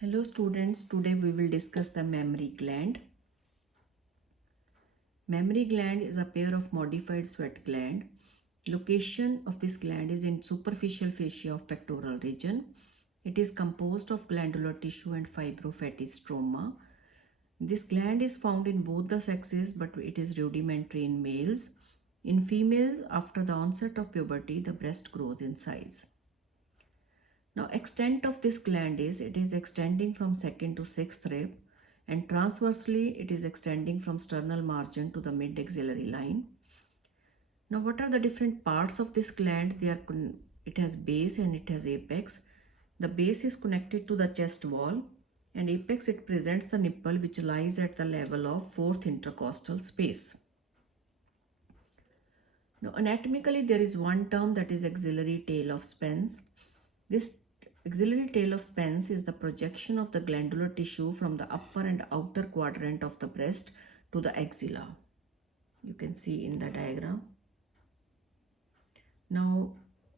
Hello students, today we will discuss the mammary gland. Mammary gland is a pair of modified sweat gland. Location of this gland is in superficial fascia of pectoral region. It is composed of glandular tissue and fibrofatty stroma. This gland is found in both the sexes, but it is rudimentary in males. In females, after the onset of puberty, the breast grows in size. Now, extent of this gland is, it is extending from second to sixth rib, and transversely it is extending from sternal margin to the mid axillary line. Now, what are the different parts of this gland? It has base and it has apex. The base is connected to the chest wall, and apex it presents the nipple which lies at the level of fourth intercostal space. Now, anatomically there is one term, that is axillary tail of Spence. This axillary tail of Spence is the projection of the glandular tissue from the upper and outer quadrant of the breast to the axilla. You can see in the diagram. Now,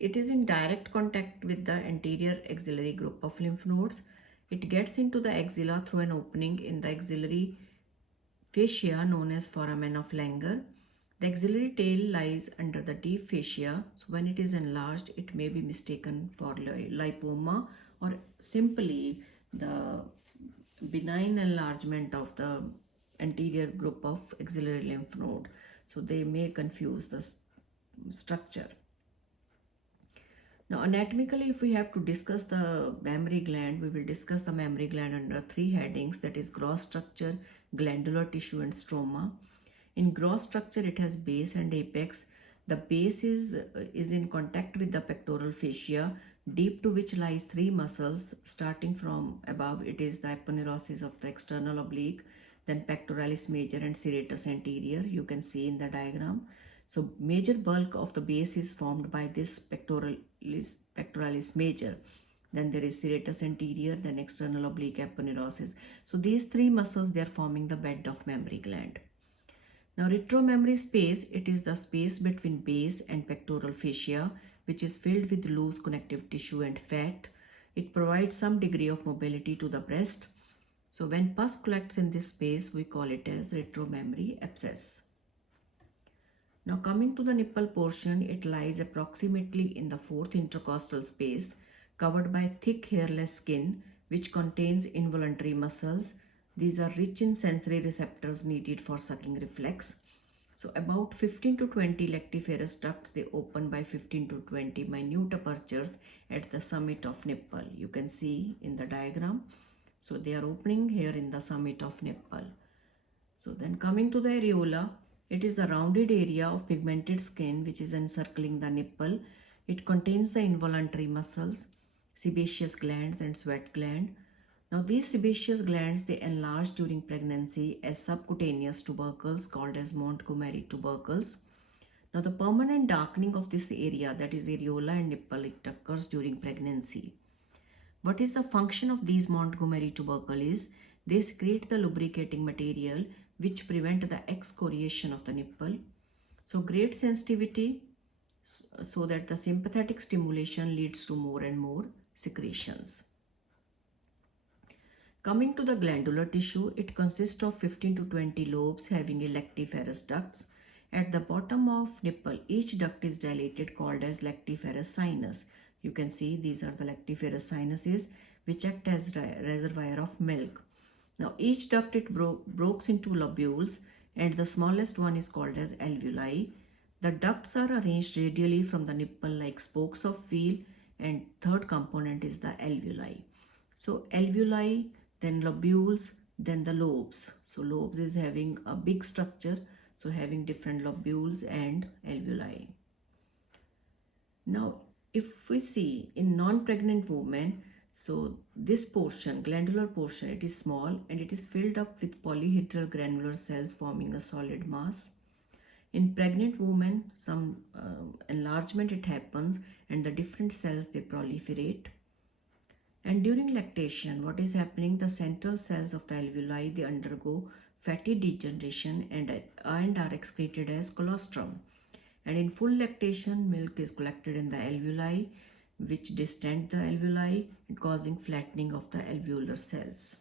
it is in direct contact with the anterior axillary group of lymph nodes. It gets into the axilla through an opening in the axillary fascia known as foramen of Langer. The axillary tail lies under the deep fascia, so when it is enlarged, it may be mistaken for lipoma or simply the benign enlargement of the anterior group of axillary lymph node. So they may confuse the structure. Now, anatomically, if we have to discuss the mammary gland, we will discuss the mammary gland under three headings, that is gross structure, glandular tissue and stroma. In gross structure, it has base and apex. The base is in contact with the pectoral fascia, deep to which lies three muscles. Starting from above, it is the aponeurosis of the external oblique, then pectoralis major and serratus anterior. You can see in the diagram. So major bulk of the base is formed by this pectoralis major. Then there is serratus anterior, then external oblique aponeurosis. So these three muscles, they are forming the bed of mammary gland. Now, retromammary space, it is the space between base and pectoral fascia, which is filled with loose connective tissue and fat. It provides some degree of mobility to the breast. So when pus collects in this space, we call it as retromammary abscess. Now, coming to the nipple portion, it lies approximately in the fourth intercostal space, covered by thick hairless skin, which contains involuntary muscles. These are rich in sensory receptors needed for sucking reflex. So about 15 to 20 lactiferous ducts, they open by 15 to 20 minute apertures at the summit of nipple. You can see in the diagram. So they are opening here in the summit of nipple. So then coming to the areola, it is the rounded area of pigmented skin which is encircling the nipple. It contains the involuntary muscles, sebaceous glands and sweat gland. Now, these sebaceous glands, they enlarge during pregnancy as subcutaneous tubercles called as Montgomery tubercles. Now, the permanent darkening of this area, that is areola and nipple, it occurs during pregnancy. What is the function of these Montgomery tubercles? They secrete the lubricating material which prevent the excoriation of the nipple. So, great sensitivity so that the sympathetic stimulation leads to more and more secretions. Coming to the glandular tissue, it consists of 15 to 20 lobes having lactiferous ducts. At the bottom of nipple, each duct is dilated, called as lactiferous sinus. You can see these are the lactiferous sinuses which act as reservoir of milk. Now, each duct, it breaks into lobules, and the smallest one is called as alveoli. The ducts are arranged radially from the nipple like spokes of wheel, and third component is the alveoli. So alveoli, then lobules, then the lobes. So lobes is having a big structure, so having different lobules and alveoli. Now, if we see in non-pregnant women, so this portion, glandular portion, it is small and it is filled up with polyhedral granular cells forming a solid mass. In pregnant women, some enlargement it happens and the different cells, they proliferate. And during lactation, what is happening? The central cells of the alveoli, they undergo fatty degeneration and are excreted as colostrum. And in full lactation, milk is collected in the alveoli which distend the alveoli and causing flattening of the alveolar cells.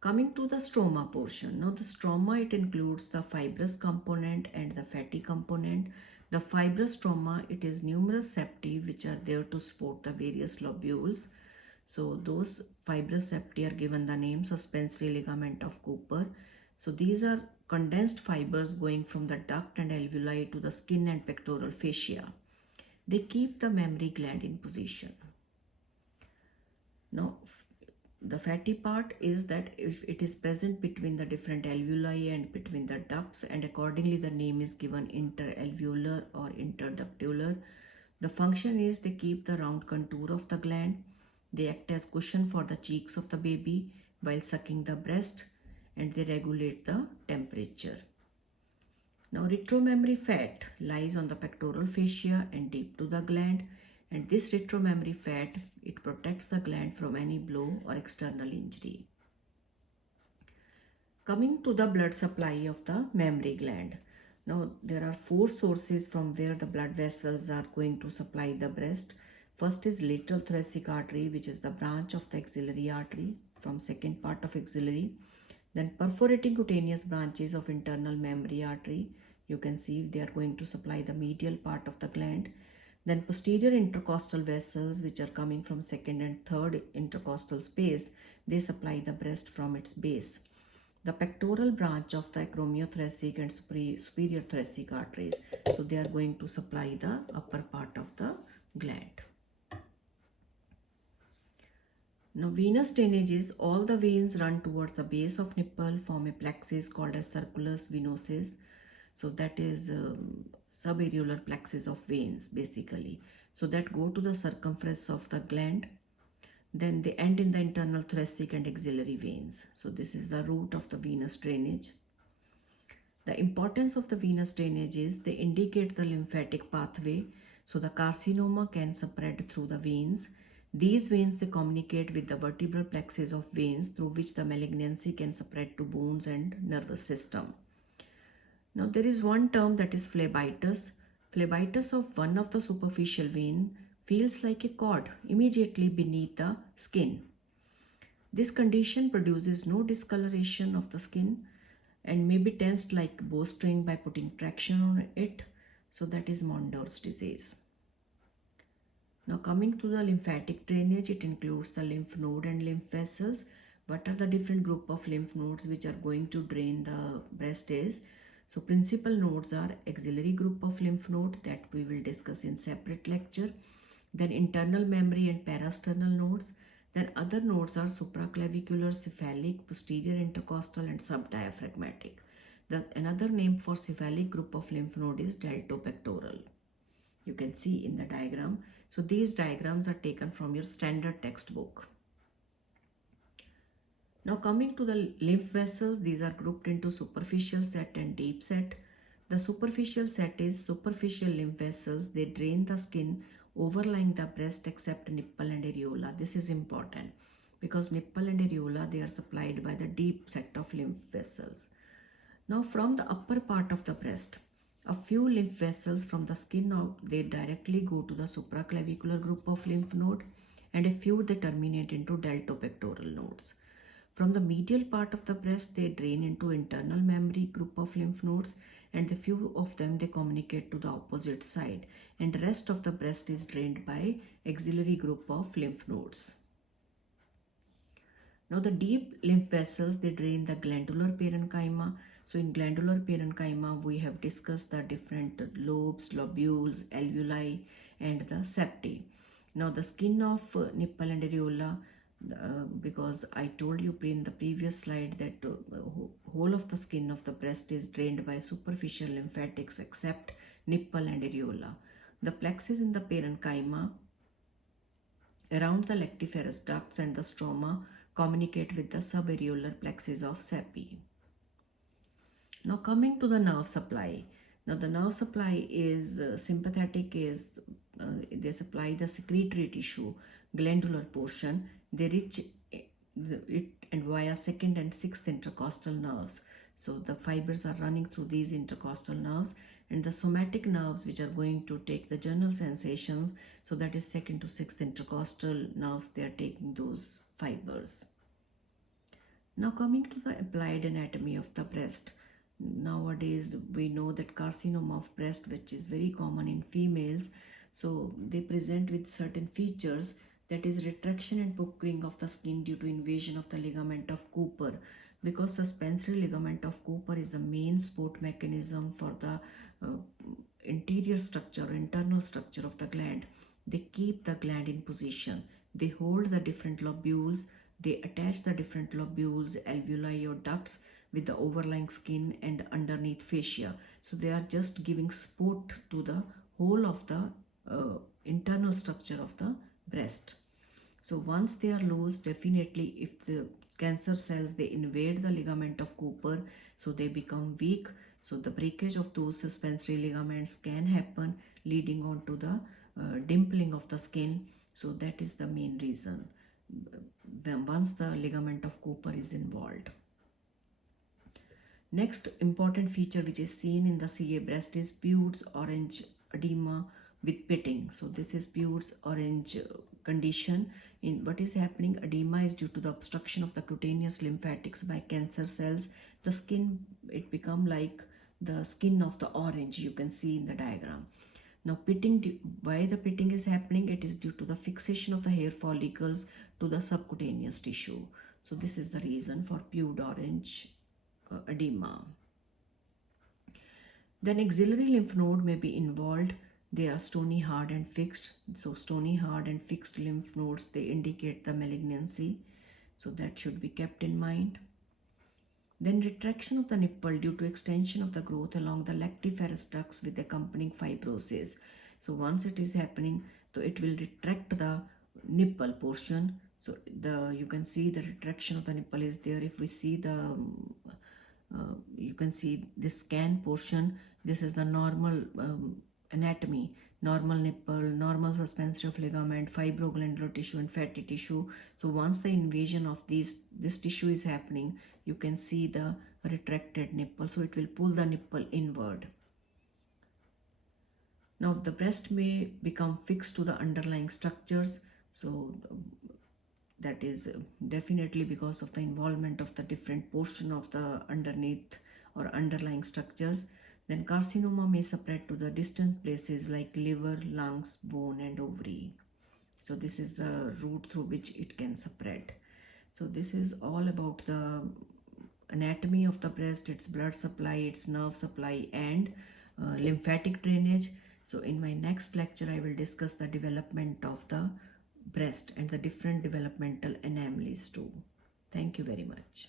Coming to the stroma portion. Now the stroma, it includes the fibrous component and the fatty component. The fibrous stroma, it is numerous septi which are there to support the various lobules. So those fibrous septi are given the name suspensory ligament of Cooper. So these are condensed fibers going from the duct and alveoli to the skin and pectoral fascia. They keep the mammary gland in position. Now, the fatty part is that if it is present between the different alveoli and between the ducts, and accordingly the name is given interalveolar or interductular. The function is they keep the round contour of the gland. They act as cushion for the cheeks of the baby while sucking the breast, and they regulate the temperature. Now retromammary fat lies on the pectoral fascia and deep to the gland, and this retromammary fat, it protects the gland from any blow or external injury. Coming to the blood supply of the mammary gland. Now there are 4 sources from where the blood vessels are going to supply the breast. First is lateral thoracic artery, which is the branch of the axillary artery from second part of axillary. Then perforating cutaneous branches of internal mammary artery. You can see they are going to supply the medial part of the gland. Then posterior intercostal vessels, which are coming from second and third intercostal space, they supply the breast from its base. The pectoral branch of the acromiothoracic and superior thoracic arteries, so they are going to supply the upper part of the gland. Now venous drainage is all the veins run towards the base of nipple, form a plexus called as circulus venosus. So that is subareolar plexus of veins basically. So that go to the circumference of the gland. Then they end in the internal thoracic and axillary veins. So this is the route of the venous drainage. The importance of the venous drainage is they indicate the lymphatic pathway. So the carcinoma can spread through the veins. These veins, they communicate with the vertebral plexus of veins through which the malignancy can spread to bones and nervous system. Now there is one term that is phlebitis. Phlebitis of one of the superficial vein feels like a cord immediately beneath the skin. This condition produces no discoloration of the skin and may be tensed like bowstring by putting traction on it. So that is Mondor's disease. Now coming to the lymphatic drainage, it includes the lymph node and lymph vessels. What are the different group of lymph nodes which are going to drain the breast is? So principal nodes are axillary group of lymph node that we will discuss in separate lecture. Then internal mammary and parasternal nodes. Then other nodes are supraclavicular, cephalic, posterior intercostal and subdiaphragmatic. Another name for cephalic group of lymph node is deltopectoral. You can see in the diagram. So these diagrams are taken from your standard textbook. Now coming to the lymph vessels, these are grouped into superficial set and deep set. The superficial set is superficial lymph vessels. They drain the skin overlying the breast except nipple and areola. This is important because nipple and areola, they are supplied by the deep set of lymph vessels. Now from the upper part of the breast, a few lymph vessels from the skin out, they directly go to the supraclavicular group of lymph node, and a few they terminate into deltopectoral nodes. From the medial part of the breast, they drain into internal mammary group of lymph nodes, and a few of them they communicate to the opposite side, and the rest of the breast is drained by axillary group of lymph nodes. Now the deep lymph vessels, they drain the glandular parenchyma. So in glandular parenchyma, we have discussed the different lobes, lobules, alveoli and the septi. Now the skin of nipple and areola, because I told you in the previous slide that whole of the skin of the breast is drained by superficial lymphatics except nipple and areola. The plexus in the parenchyma around the lactiferous ducts and the stroma communicate with the subareolar plexus of Seppi. Now coming to the nerve supply. Now the nerve supply is sympathetic is they supply the secretory tissue, glandular portion. They reach it and via second and sixth intercostal nerves. So the fibers are running through these intercostal nerves and the somatic nerves which are going to take the general sensations, so that is second to sixth intercostal nerves, they are taking those fibers. Now coming to the applied anatomy of the breast. Nowadays we know that carcinoma of breast, which is very common in females, so they present with certain features, that is retraction and puckering of the skin due to invasion of the ligament of Cooper, because suspensory ligament of Cooper is the main support mechanism for the uh, interior structure or internal structure of the gland. They keep the gland in position, they hold the different lobules, they attach the different lobules, alveoli or ducts with the overlying skin and underneath fascia. So they are just giving support to the whole of the internal structure of the breast. So once they are loose, definitely if the cancer cells, they invade the ligament of Cooper, so they become weak. So the breakage of those suspensory ligaments can happen, leading on to the dimpling of the skin. So that is the main reason once the ligament of Cooper is involved. Next important feature which is seen in the CA breast is Peutz orange edema with pitting. So this is Peutz orange condition. In what is happening, edema is due to the obstruction of the cutaneous lymphatics by cancer cells. The skin, it become like the skin of the orange, you can see in the diagram. Now pitting, why the pitting is happening? It is due to the fixation of the hair follicles to the subcutaneous tissue. So this is the reason for Peutz orange edema. Then axillary lymph node may be involved. They are stony, hard and fixed. So stony, hard and fixed lymph nodes, they indicate the malignancy. So that should be kept in mind. Then retraction of the nipple due to extension of the growth along the lactiferous ducts with accompanying fibrosis. So once it is happening, so it will retract the nipple portion. So you can see the retraction of the nipple is there. If we see the you can see this scan portion, this is the normal anatomy, normal nipple, normal suspensory of ligament, fibroglandular tissue and fatty tissue. So once the invasion of this tissue is happening, you can see the retracted nipple, so it will pull the nipple inward. Now the breast may become fixed to the underlying structures, so that is definitely because of the involvement of the different portion of the underneath or underlying structures. Then carcinoma may spread to the distant places like liver, lungs, bone and ovary. So this is the route through which it can spread. So this is all about the anatomy of the breast, its blood supply, its nerve supply and lymphatic drainage. So in my next lecture, I will discuss the development of the breast and the different developmental anomalies too. Thank you very much.